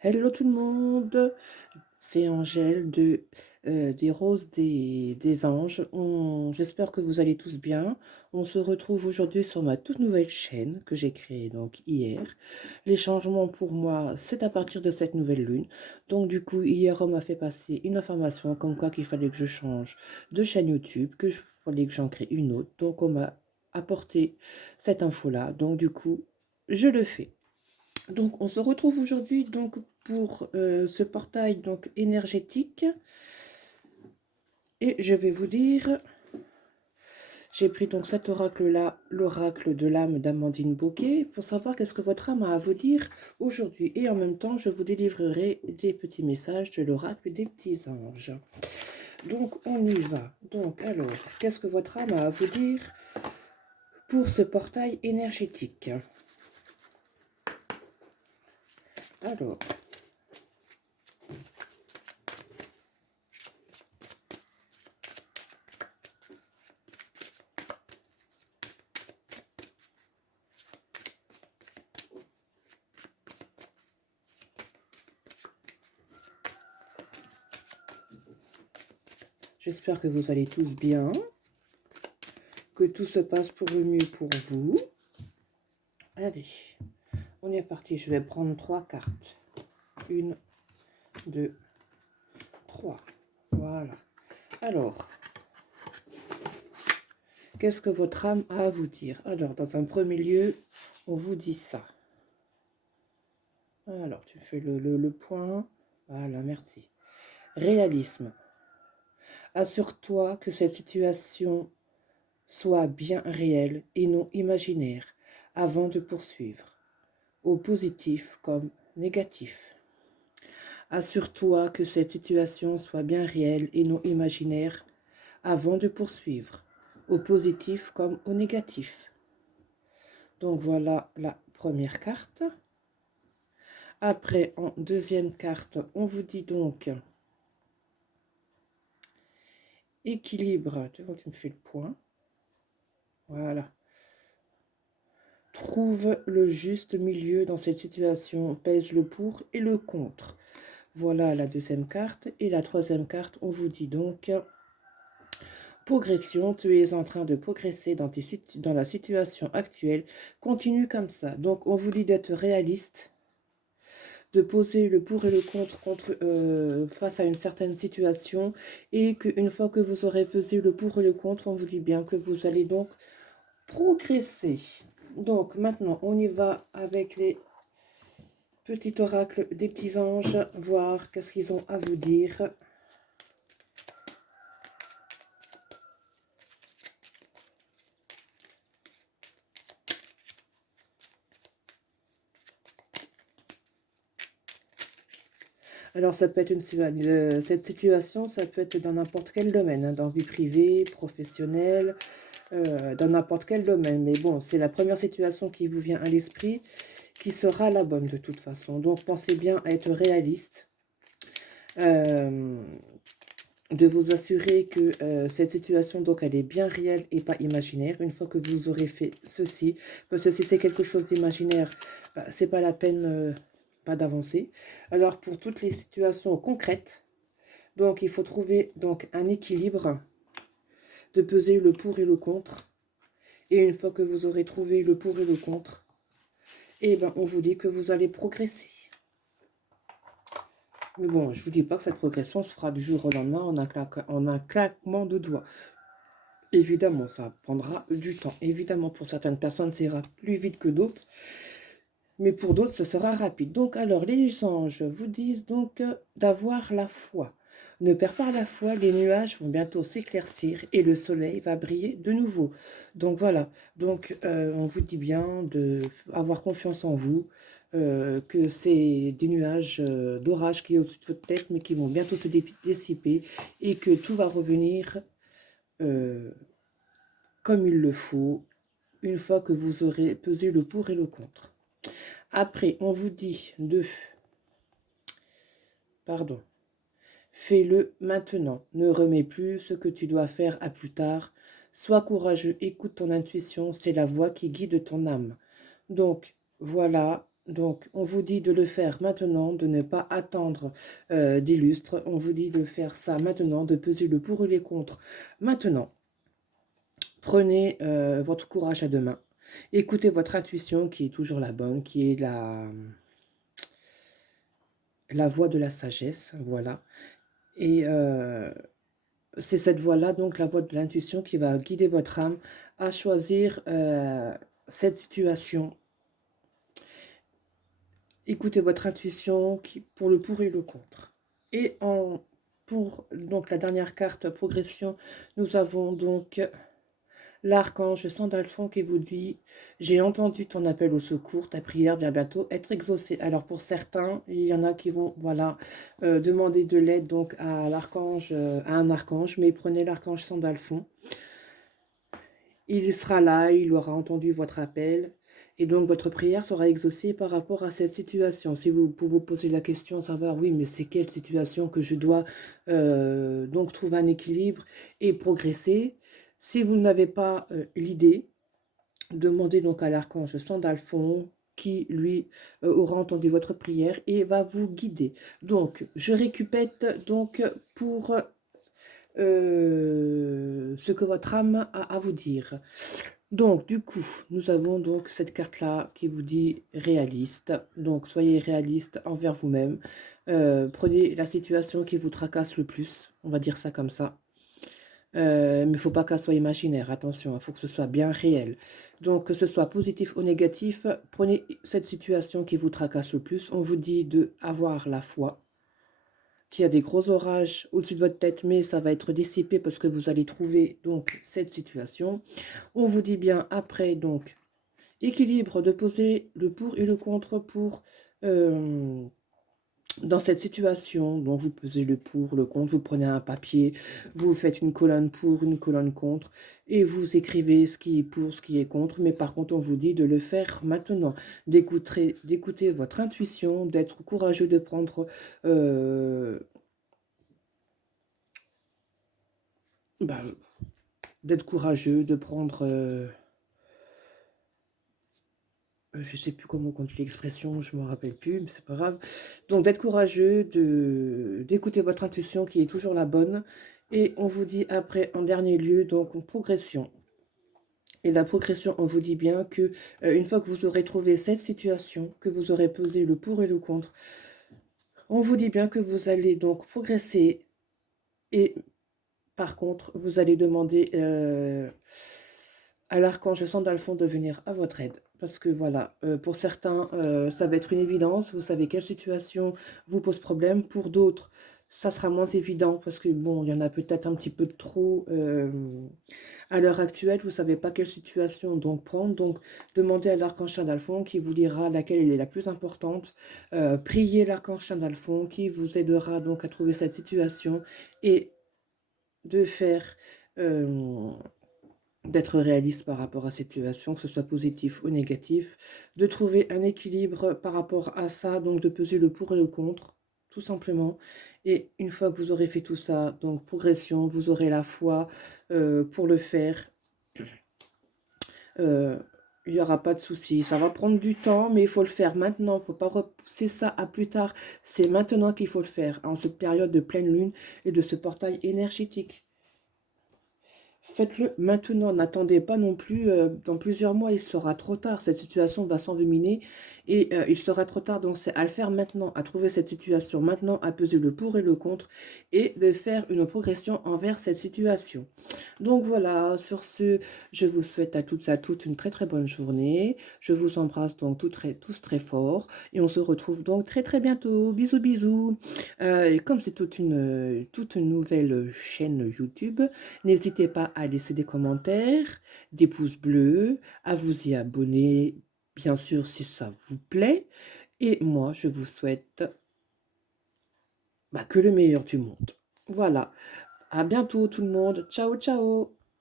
Hello tout le monde, c'est Angèle des Roses des Anges. J'espère que vous allez tous bien. On se retrouve aujourd'hui sur ma toute nouvelle chaîne que j'ai créée donc hier. Les changements pour moi, c'est à partir de cette nouvelle lune. Donc du coup, hier, on m'a fait passer une information comme quoi qu'il fallait que je change de chaîne YouTube, fallait que j'en crée une autre. Donc on m'a apporté cette info-là. Donc du coup, je le fais. Donc, on se retrouve aujourd'hui donc pour ce portail donc énergétique et je vais vous dire, j'ai pris donc cet oracle-là, l'oracle de l'âme d'Amandine Bouquet, pour savoir qu'est-ce que votre âme a à vous dire aujourd'hui. Et en même temps, je vous délivrerai des petits messages de l'oracle des petits anges. Donc, on y va. Donc, alors, qu'est-ce que votre âme a à vous dire pour ce portail énergétique? Alors, j'espère que vous allez tous bien, que tout se passe pour le mieux pour vous. Allez, on est parti. Je vais prendre 3 cartes. 1, 2, 3. Voilà. Alors, qu'est-ce que votre âme a à vous dire? Alors, dans un premier lieu, on vous dit ça. Alors, tu fais le point. Voilà, merci. Réalisme. Assure-toi que cette situation soit bien réelle et non imaginaire avant de poursuivre, au positif comme négatif. Assure-toi que cette situation soit bien réelle et non imaginaire avant de poursuivre, au positif comme au négatif. Donc voilà la première carte. Après, en deuxième carte, on vous dit donc équilibre. Tu vois, tu me fais le point. Voilà. Trouve le juste milieu dans cette situation. Pèse le pour et le contre. Voilà la deuxième carte. Et la troisième carte, on vous dit donc progression. Tu es en train de progresser dans la situation actuelle. Continue comme ça. Donc, on vous dit d'être réaliste, de poser le pour et le contre, face à une certaine situation, et qu'une fois que vous aurez pesé le pour et le contre, on vous dit bien que vous allez donc progresser. Donc maintenant, on y va avec les petits oracles des petits anges, voir qu'est-ce qu'ils ont à vous dire. Alors, ça peut être cette situation, ça peut être dans n'importe quel domaine, hein, dans vie privée, professionnelle, dans n'importe quel domaine. Mais bon, c'est la première situation qui vous vient à l'esprit qui sera la bonne de toute façon. Donc, pensez bien à être réaliste, de vous assurer que cette situation, donc, elle est bien réelle et pas imaginaire. Une fois que vous aurez fait ceci, parce que si c'est quelque chose d'imaginaire, bah, c'est pas la peine pas d'avancer. Alors, pour toutes les situations concrètes, donc, il faut trouver donc un équilibre, de peser le pour et le contre. Et une fois que vous aurez trouvé le pour et le contre, et ben, on vous dit que vous allez progresser. Mais bon, je ne vous dis pas que cette progression se fera du jour au lendemain en un claquement de doigts. Évidemment, ça prendra du temps. Évidemment, pour certaines personnes, ça ira plus vite que d'autres. Mais pour d'autres, ce sera rapide. Donc, alors, les anges vous disent donc d'avoir la foi. Ne perds pas la foi, les nuages vont bientôt s'éclaircir et le soleil va briller de nouveau. Donc, voilà. Donc, on vous dit bien d'avoir confiance en vous, que c'est des nuages d'orage qui sont au-dessus de votre tête, mais qui vont bientôt se dissiper et que tout va revenir euh, comme il le faut, une fois que vous aurez pesé le pour et le contre. Après, on vous dit pardon, fais-le maintenant. Ne remets plus ce que tu dois faire à plus tard. Sois courageux, écoute ton intuition, c'est la voix qui guide ton âme. Donc, voilà, Donc, on vous dit de le faire maintenant, de ne pas attendre des lustres. On vous dit de faire ça maintenant, de peser le pour et les contre maintenant. Prenez votre courage à deux mains. Écoutez votre intuition qui est toujours la bonne, qui est la voix de la sagesse, voilà. Et c'est cette voix-là, donc la voix de l'intuition, qui va guider votre âme à choisir cette situation. Écoutez votre intuition pour le pour et le contre. Et pour donc la dernière carte progression, nous avons donc l'archange Sandalphon qui vous dit: j'ai entendu ton appel au secours, ta prière vient bientôt être exaucée. Alors pour certains, il y en a qui vont demander de l'aide donc à l'archange, à un archange, mais prenez l'archange Sandalphon. Il sera là, il aura entendu votre appel. Et donc, votre prière sera exaucée par rapport à cette situation. Si vous vous posez la question, savoir, oui, mais c'est quelle situation que je dois donc trouver un équilibre et progresser. Si vous n'avez pas l'idée, demandez donc à l'archange Sandalphon qui, lui, aura entendu votre prière et va vous guider. Donc, je récupère donc pour ce que votre âme a à vous dire. Donc, du coup, nous avons donc cette carte-là qui vous dit réaliste. Donc, soyez réaliste envers vous-même. Prenez la situation qui vous tracasse le plus, on va dire ça comme ça. Mais il ne faut pas qu'elle soit imaginaire, attention, il faut que ce soit bien réel. Donc, que ce soit positif ou négatif, prenez cette situation qui vous tracasse le plus. On vous dit d'avoir la foi, qu'il y a des gros orages au-dessus de votre tête, mais ça va être dissipé parce que vous allez trouver donc cette situation. On vous dit bien après, donc, équilibre de poser le pour et le contre pour dans cette situation. Donc, vous pesez le pour, le contre, vous prenez un papier, vous faites une colonne pour, une colonne contre, et vous écrivez ce qui est pour, ce qui est contre. Mais par contre, on vous dit de le faire maintenant, d'écouter votre intuition, d'être courageux, de prendre bah, d'être courageux, de prendre je sais plus comment on dit l'expression, je ne me rappelle plus, mais c'est pas grave. Donc d'être courageux, d'écouter votre intuition qui est toujours la bonne. Et on vous dit après, en dernier lieu, donc en progression. Et la progression, on vous dit bien que une fois que vous aurez trouvé cette situation, que vous aurez pesé le pour et le contre, on vous dit bien que vous allez donc progresser. Et par contre, vous allez demander à l'archange Sandalphon de venir à votre aide. Parce que voilà, pour certains, ça va être une évidence. Vous savez quelle situation vous pose problème. Pour d'autres, ça sera moins évident parce que bon, il y en a peut-être un petit peu trop à l'heure actuelle. Vous ne savez pas quelle situation donc prendre. Donc, demandez à l'archange Sandalphon qui vous dira laquelle est la plus importante. Priez l'archange Sandalphon qui vous aidera donc à trouver cette situation et de faire d'être réaliste par rapport à cette situation, que ce soit positif ou négatif, de trouver un équilibre par rapport à ça, donc de peser le pour et le contre, tout simplement. Et une fois que vous aurez fait tout ça, donc progression, vous aurez la foi pour le faire. Il n'y aura pas de souci. Ça va prendre du temps, mais il faut le faire maintenant. Il ne faut pas repousser ça à plus tard. C'est maintenant qu'il faut le faire, en cette période de pleine lune et de ce portail énergétique. Faites-le maintenant, n'attendez pas non plus, dans plusieurs mois, il sera trop tard, cette situation va s'envenimer et il sera trop tard, donc c'est à le faire maintenant, à trouver cette situation maintenant, à peser le pour et le contre et de faire une progression envers cette situation. Donc voilà, sur ce, je vous souhaite à toutes et à toutes une très très bonne journée, je vous embrasse donc tous très fort et on se retrouve donc très très bientôt, bisous bisous. Et comme c'est toute une nouvelle chaîne YouTube, n'hésitez pas à laisser des commentaires, des pouces bleus, à vous y abonner, bien sûr, si ça vous plaît. Et moi, je vous souhaite que le meilleur du monde. Voilà. À bientôt tout le monde. Ciao, ciao.